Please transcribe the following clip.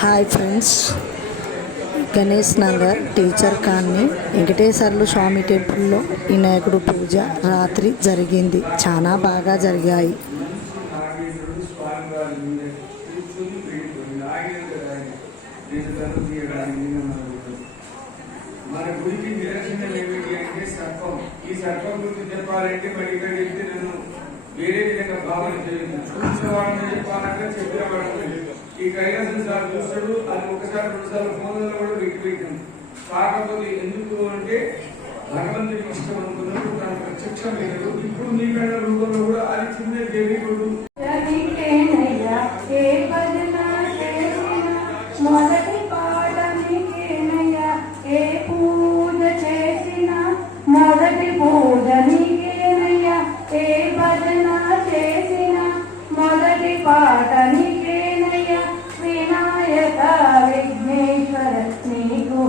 Hi friends, Ganesh Nagar teacher colony Venkateswarlu Swamy టెంపుల్లో వినాయకుడు పూజ రాత్రి జరిగింది. చాలా బాగా జరిగాయి. మన గురికి నిరసన ఏమిటి అంటే సర్పం. ఈ సర్పం గురించి చెప్పాలంటే మరి ఇక్కడ చెప్తే నన్ను వేరే విధంగా భావన తెలియదు. చూసిన వాళ్ళని చెప్పాలంటే చెప్పిన వాళ్ళని ఈ కైలాసం సార్ చూస్తాడు. అది ఒకసారి రెండుసార్లు ఫోన్లలో కూడా పెట్టిపోయింది. కాకపోతే ఎందుకు అంటే భగవంతుడికి ఇష్టం అనుకున్నప్పుడు దాని ప్రత్యక్షం లేదు. ఇప్పుడు మీ కళ్ళ రూపంలో కూడా అది చిన్న దేవుడు మొదటి పాట నీకేనయ్యా, ఏ పూజ చేసినా మొదటి పూజ నీకేనయ్యా, ఏ భజన చేసినా మొదటి పాట నీకేనయ్యా, వినాయక విఘ్నేశ్వర నీకు